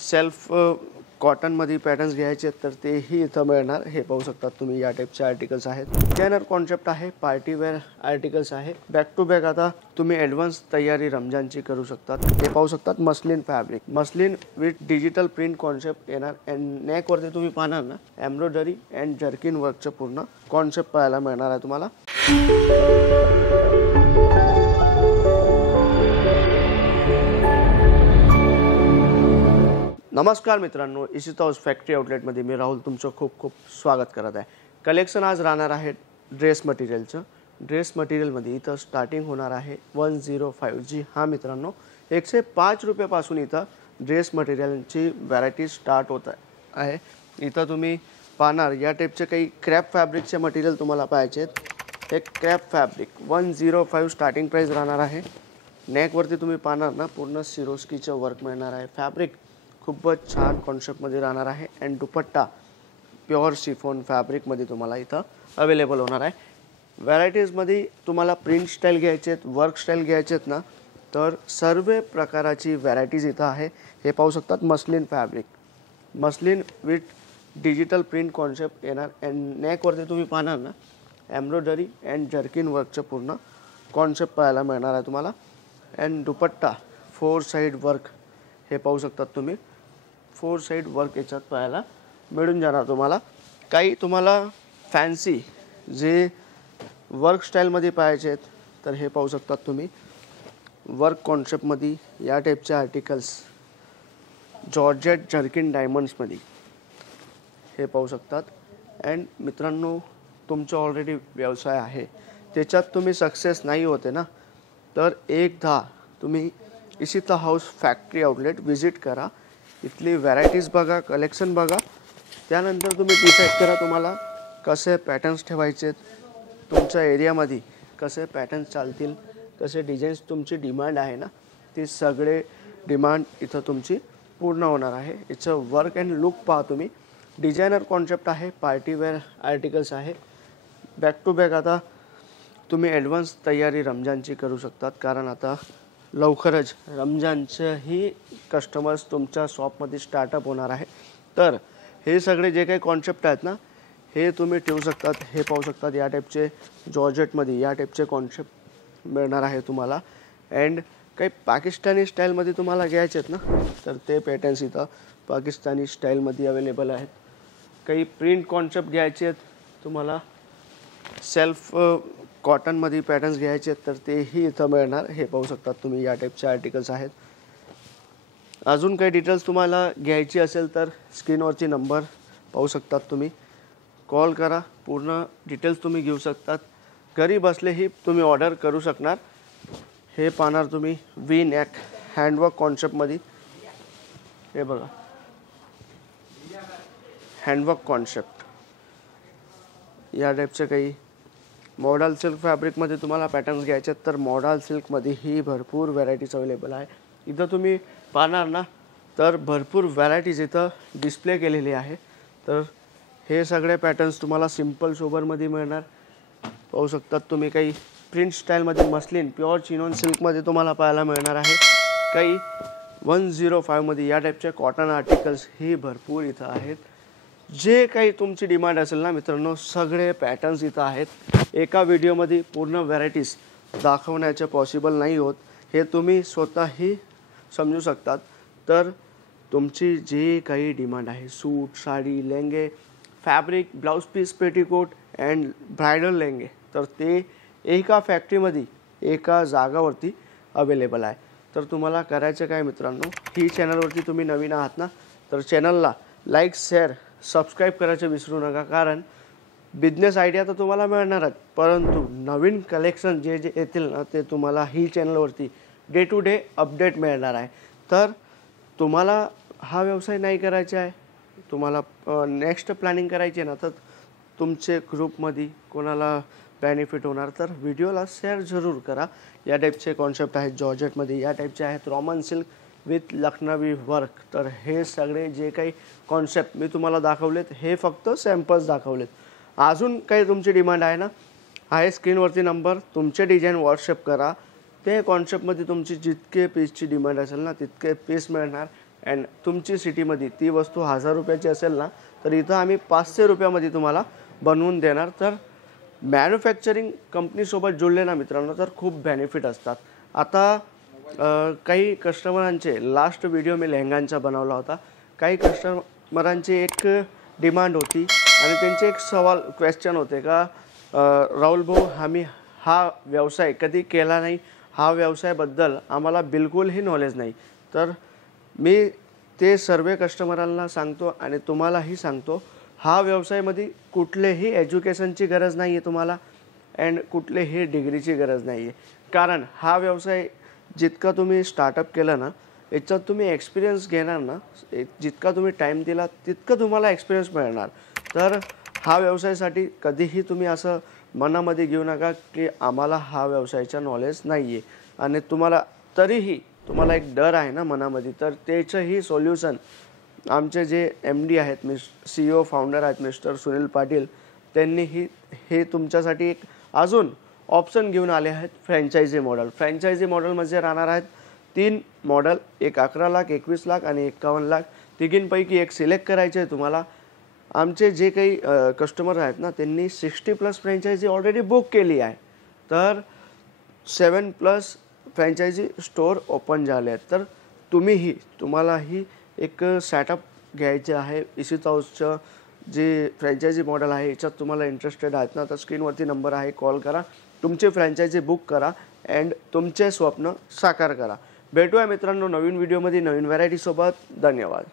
Self कॉटनमध्ये patterns घ्यायचे तर तेही इथं मिळणार। हे पाहू शकतात तुम्ही, या टाईपचे आर्टिकल्स आहेत। डिझायनर कॉन्सेप्ट आहे, पार्टी वेअर आर्टिकल्स आहे। बॅक टू बॅक आता तुम्ही ॲडव्हान्स तयारी रमजानची करू शकतात। हे पाहू शकतात muslin fabric, muslin with digital print concept येणार। अँड नेक वरती तुम्ही पाहणार ना एम्ब्रॉयडरी अँड जर्किन वर्कचं पूर्ण कॉन्सेप्ट पाहायला मिळणार आहे तुम्हाला। नमस्कार मित्रांनो, इशिता हाऊस फॅक्टरी आउटलेटमध्ये मी राहुल तुमचं खूप खूप स्वागत करत आहे। कलेक्शन आज राहणार आहे ड्रेस मटेरियलचं। ड्रेस मटेरियलमध्ये इथं स्टार्टिंग होणार आहे 105। जी हां मित्रांनो, 105 रुपयापासून इथं ड्रेस मटेरियलची व्हरायटी स्टार्ट होत आहे। इथं तुम्ही पाहणार या टाईपचे काही क्रॅप फॅब्रिकचे मटेरियल तुम्हाला पाहिजे आहेत। हे क्रॅप फॅब्रिक 105 स्टार्टिंग प्राइस राहणार आहे। नेकवरती तुम्ही पाहणार ना पूर्ण सिरोस्कीचं वर्क मिळणार आहे। फॅब्रिक खूपच छान कॉन्सेप्टमध्ये राहणार आहे। अँड दुपट्टा प्युअर शिफॉन फॅब्रिकमध्ये तुम्हाला इथं अवेलेबल होणार आहे। व्हरायटीजमध्ये तुम्हाला प्रिंट स्टाईल घ्यायचे आहेत, वर्क स्टाईल घ्यायचे आहेत ना, तर सर्व प्रकाराची व्हरायटीज इथं आहे। हे पाहू शकतात muslin fabric, muslin with digital print concept येणार। अँड नेकवरती तुम्ही पाहणार ना एम्ब्रॉयडरी अँड जर्किन वर्कचं पूर्ण कॉन्सेप्ट पाहायला मिळणार आहे तुम्हाला। अँड दुपट्टा 4 साइड वर्क हे पाहू शकतात तुम्ही, 4 साइड वर्क याच्यात पाहायला मिळून जाणार तुम्हाला। काही तुम्हाला फॅन्सी जे वर्क स्टाईलमध्ये पाहिजे आहेत तर हे पाहू शकतात तुम्ही वर्क कॉन्सेप्टमध्ये या टाईपचे आर्टिकल्स जॉर्जेट जर्किन डायमंड्समध्ये हे पाहू शकतात। अँड मित्रांनो, तुमचा ऑलरेडी व्यवसाय आहे त्याच्यात तुम्ही सक्सेस नाही होते ना, तर एकदा तुम्ही Ishita house factory outlet visit करा। इथली व्हरायटीज बघा, कलेक्शन बघा, त्यानंतर तुम्ही डिसाईड करा तुम्हाला कसे पॅटर्न्स ठेवायचे, तुमच्या एरियामध्ये कसे पॅटर्न्स चालतील, कसे डिझाईन्स तुमची डिमांड आहे ना, ती सगळे डिमांड इथं तुमची पूर्ण होणार आहे। याचं वर्क अँड लुक पहा तुम्ही। डिझायनर कॉन्सेप्ट आहे, पार्टी वेअर आर्टिकल्स आहे। बॅक टू बॅक आता तुम्ही ॲडव्हान्स तयारी रमजानची करू शकतात, कारण आता लवकरच रमजानचेही कस्टमर्स तुमच्या शॉपमध्ये स्टार्टअप होणार आहे। तर हे सगळे जे काही कॉन्सेप्ट आहेत ना, हे तुम्ही ठेवू शकतात। हे पाहू शकतात या टाईपचे जॉर्जेटमध्ये या टाईपचे कॉन्सेप्ट मिळणार आहे तुम्हाला। अँड काही पाकिस्तानी स्टाईलमध्ये तुम्हाला घ्यायचे आहेत ना, तर ते पॅटर्न्स इथं पाकिस्तानी स्टाईलमध्ये अवेलेबल आहेत। काही प्रिंट कॉन्सेप्ट घ्यायचे आहेत तुम्हाला, सेल्फ कॉटनमध्ये पॅटर्न्स घ्यायचे आहेत तर तेही इथं मिळणार। हे पाहू शकतात तुम्ही, या टाईपचे आर्टिकल्स आहेत। अजून काही डिटेल्स तुम्हाला घ्यायची असेल तर स्क्रीनवरची नंबर पाहू शकतात तुम्ही, कॉल करा, पूर्ण डिटेल्स तुम्ही घेऊ शकतात। घरी बसलेही तुम्ही ऑर्डर करू शकणार। हे पाहणार तुम्ही वी नेक हँडवर्क कॉन्सेप्टमध्ये, हे बघा हँडवर्क कॉन्सेप्ट या टाईपचे काही मॉडल सिल्क फॅब्रिकमध्ये तुम्हाला पॅटर्न्स घ्यायचे आहेत तर मॉडल सिल्कमध्येही भरपूर व्हरायटीज अवेलेबल आहे। इथं तुम्ही पाहणार ना तर भरपूर व्हरायटीज इथं डिस्प्ले केलेली आहे। तर हे सगळे पॅटर्न्स तुम्हाला सिम्पल सोबरमध्ये मिळणार। पाहू शकतात तुम्ही काही प्रिंट स्टाईलमध्ये मस्लिन प्युअर चिनॉन सिल्कमध्ये तुम्हाला पाहायला मिळणार आहे। काही 105 मध्ये या टाईपचे कॉटन आर्टिकल्स ही भरपूर इथं आहेत। जे काही तुमची डिमांड असेल ना मित्रांनो, सगळे पॅटर्न्स इथं आहेत। एका व्हिडिओमध्ये पूर्ण व्हरायटीज दाखवण्याचे पॉसिबल नाही होत, हे तुम्ही स्वतःही समजू शकतात। तर तुमची जी काही डिमांड आहे, suit, sari, lehenga, fabric, blouse piece, petticoat and bridal lehenga, तर ते एका फॅक्टरीमध्ये एका जागावरती अवेलेबल आहे। तर तुम्हाला करायचं काय मित्रांनो, ही चॅनलवरती तुम्ही नवीन आहात ना, तर चॅनलला लाईक, शेअर, सबस्क्राईब करायचं विसरू नका। कारण बिझनेस आयडिया तर तुम्हाला मिळणारच, परंतु नवीन कलेक्शन जे जे येतील ना ते तुम्हाला ही चॅनलवरती डे टू डे अपडेट मिळणार आहे। तर तुम्हाला हा व्यवसाय नाही करायचा आहे, तुम्हाला नेक्स्ट प्लॅनिंग करायची आहे ना, तर तुमचे ग्रुपमध्ये कोणाला बेनिफिट होणार तर व्हिडिओला शेअर जरूर करा। या टाईपचे कॉन्सेप्ट आहेत जॉर्जेटमध्ये, या टाईपचे आहेत Roman silk with Lucknowi work. तर हे सगळे जे काही कॉन्सेप्ट मी तुम्हाला दाखवलेत हे फक्त सॅम्पल्स दाखवलेत। अजून काही तुमची डिमांड आहे ना, आहे स्क्रीनवरती नंबर, तुमचे डिझाईन व्हॉट्सअप करा। ते कॉन्सेप्टमध्ये तुमची जितके पीसची डिमांड असेल ना तितके पीस मिळणार। अँड तुमची सिटीमध्ये ती वस्तू 1000 रुपयाची असेल ना, तर इथं आम्ही 500 रुपयामध्ये तुम्हाला बनवून देणार. तर मॅन्युफॅक्चरिंग कंपनीसोबत जुळले ना मित्रांनो, तर खूप बेनिफिट असतात. आता काही कस्टमरांचे लास्ट व्हिडिओ मी लेहंगांचा बनवला होता. काही कस्टमरांची एक डिमांड होती आणि त्यांचे एक क्वेश्चन होते का राहुल भाऊ, आम्ही हा व्यवसाय कधी केला नाही, हा व्यवसायाबद्दल आम्हाला बिलकुलही नॉलेज नाही. तर मी ते सर्व कस्टमरांना सांगतो आणि तुम्हालाही सांगतो, हा व्यवसायामध्ये कुठलेही एज्युकेशनची गरज नाही आहे तुम्हाला अँड कुठलेही डिग्रीची गरज नाही आहे. कारण हा व्यवसाय जितका तुम्ही स्टार्टअप केलं ना, याच्यात तुम्ही एक्सपिरियन्स घेणार ना, जितका तुम्ही टाईम दिला तितकं तुम्हाला एक्सपिरियन्स मिळणार. तर हा व्यवसायासाठी कधीही तुम्ही असं मनामध्ये घेऊ नका की आम्हाला हा व्यवसायाचा नॉलेज नाही आहे आणि तरीही तुम्हाला एक डर आहे ना मनामध्ये, तर त्याचंही सोल्युशन आमचे जे MD आहेत, CEO फाउंडर आहेत मिस्टर सुनील पाटील, त्यांनीही हे तुमच्यासाठी एक अजून ऑप्शन घेऊन आले आहेत, फ्रँचायझी मॉडेल. फ्रँचायझी मॉडेलमध्ये राहणार आहेत 3 मॉडेल, एक 11 लाख, 21 लाख आणि 51 लाख. तिघींपैकी एक सिलेक्ट करायचे आहे तुम्हाला. आमचे जे काही कस्टमर आहेत ना, त्यांनी 60+ फ्रँचायझी ऑलरेडी बुक केली आहे. तर 7+ फ्रँचायझी स्टोअर ओपन झाले आहेत. तर तुम्हालाही एक सेटअप घ्यायचे आहे. इशित हाऊसचं जे फ्रँचायझी मॉडेल आहे याच्यात तुम्हाला इंटरेस्टेड आहेत ना, तर स्क्रीनवरती नंबर आहे, कॉल करा, तुमची फ्रँचायझी बुक करा अँड तुमचे स्वप्न साकार करा. भेटूया मित्रांनो नवीन व्हिडिओमध्ये नवीन व्हरायटीसोबत. धन्यवाद.